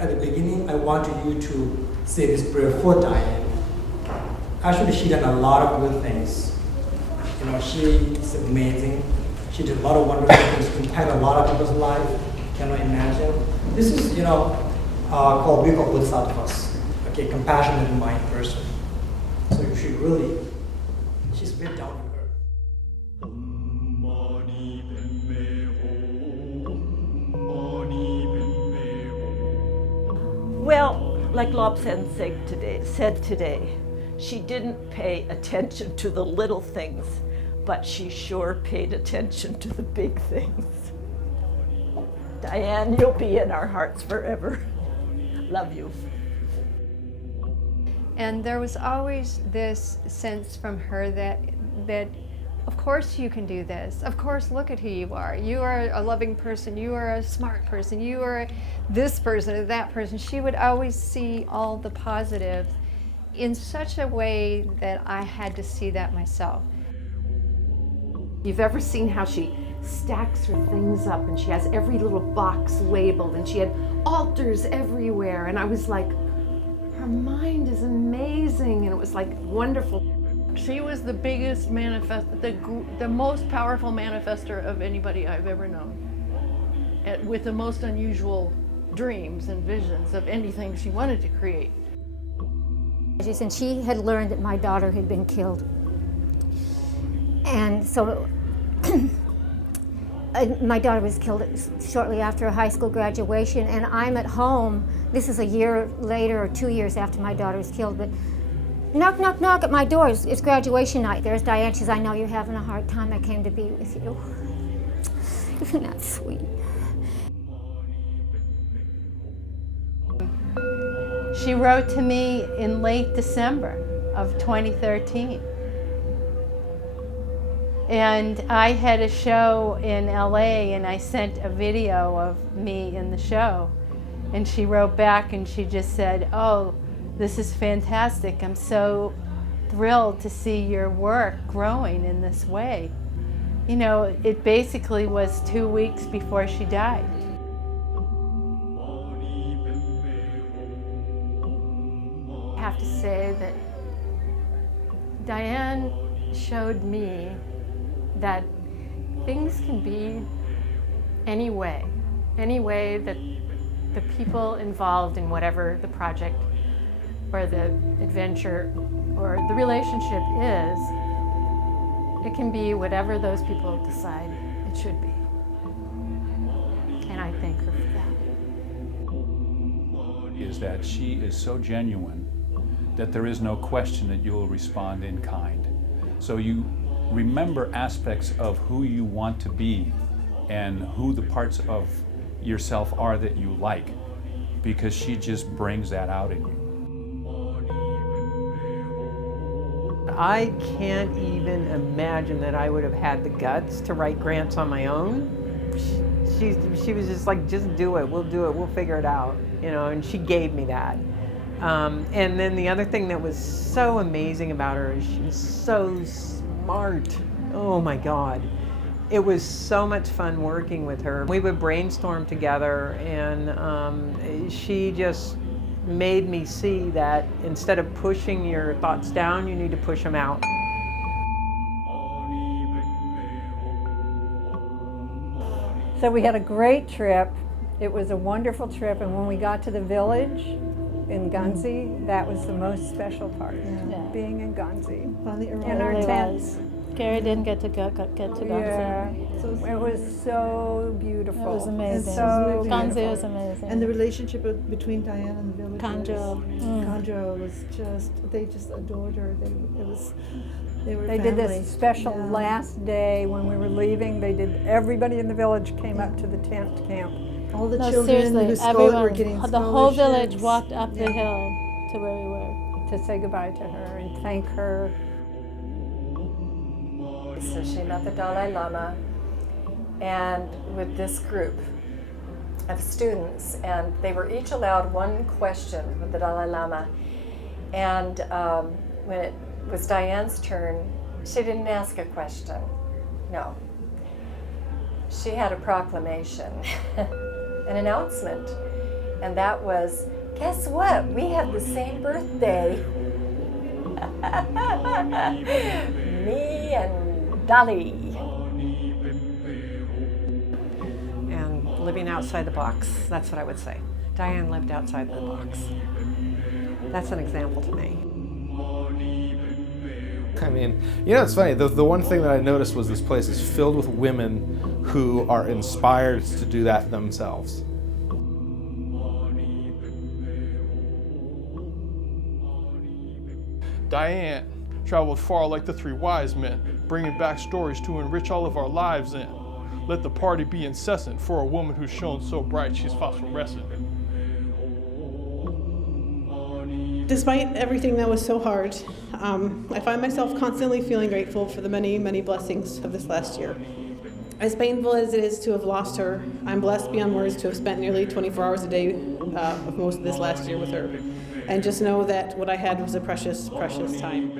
at the beginning, I wanted you to say this prayer for Diane. Actually, she did a lot of good things. She's amazing. She did a lot of wonderful things, impacted a lot of people's life. Cannot imagine. This is, called Week of Bodhisattvas. Okay, compassionate and mind person. So you should really, she's a bit down to earth. Well, like Lop Sensei said today, she didn't pay attention to the little things, but she sure paid attention to the big things. Diane, you'll be in our hearts forever. Love you. And there was always this sense from her that of course you can do this. Of course, look at who you are. You are a loving person. You are a smart person. You are this person or that person. She would always see all the positives in such a way that I had to see that myself. You've ever seen how she stacks her things up and she has every little box labeled and she had altars everywhere, and I was like, her mind is amazing, and it was like wonderful. She was the biggest the most powerful manifester of anybody I've ever known, with the most unusual dreams and visions of anything she wanted to create. And she had learned that my daughter had been killed. And so my daughter was killed shortly after high school graduation, and I'm at home. This is a year later or 2 years after my daughter was killed, but knock, knock, knock at my door. It's graduation night. There's Diane. She says, I know you're having a hard time. I came to be with you. Isn't that sweet? She wrote to me in late December of 2013. And I had a show in LA and I sent a video of me in the show. And she wrote back and she just said, oh, this is fantastic. I'm so thrilled to see your work growing in this way. It basically was 2 weeks before she died. I have to say that Diane showed me that things can be any way that the people involved in whatever the project or the adventure or the relationship is, it can be whatever those people decide it should be. And I thank her for that. Is that she is so genuine that there is no question that you will respond in kind. So you remember aspects of who you want to be and who the parts of yourself are that you like, because she just brings that out in you. I can't even imagine that I would have had the guts to write grants on my own. She was just like, just do it, we'll figure it out, and she gave me that. And then the other thing that was so amazing about her is she was so smart. Oh my God. It was so much fun working with her. We would brainstorm together, and she just made me see that instead of pushing your thoughts down, you need to push them out. So we had a great trip. It was a wonderful trip, and when we got to the village in Ganzi, that was the most special part, being in Ganzi. In our tents. Gary didn't get to Ganzi. Yeah, it was so beautiful. It was amazing. So Ganzi was amazing. And the relationship between Diane and the villagers. Kanjo. was just, they just adored her. They were They family. did this special last day when we were leaving. Everybody in the village came up to the tent camp. All the No, children seriously, who everyone, were getting the whole village scholarships. walked up the hill to where we were. To say goodbye to her and thank her. So she met the Dalai Lama, and with this group of students, and they were each allowed one question with the Dalai Lama. And when it was Diane's turn, she didn't ask a question. No. She had a proclamation, an announcement. and that was, guess what? We have the same birthday. Me and Dolly. And living outside the box, that's what I would say. Diane lived outside the box. That's an example to me. I mean, you know, it's funny. The one thing that I noticed was this place is filled with women who are inspired to do that themselves. Diane traveled far like the three wise men, bringing back stories to enrich all of our lives in. Let the party be incessant for a woman who's shone so bright she's phosphorescent. Despite everything that was so hard, I find myself constantly feeling grateful for the many, many blessings of this last year. As painful as it is to have lost her, I'm blessed beyond words to have spent nearly 24 hours a day of most of this last year with her. And just know that what I had was a precious, precious time.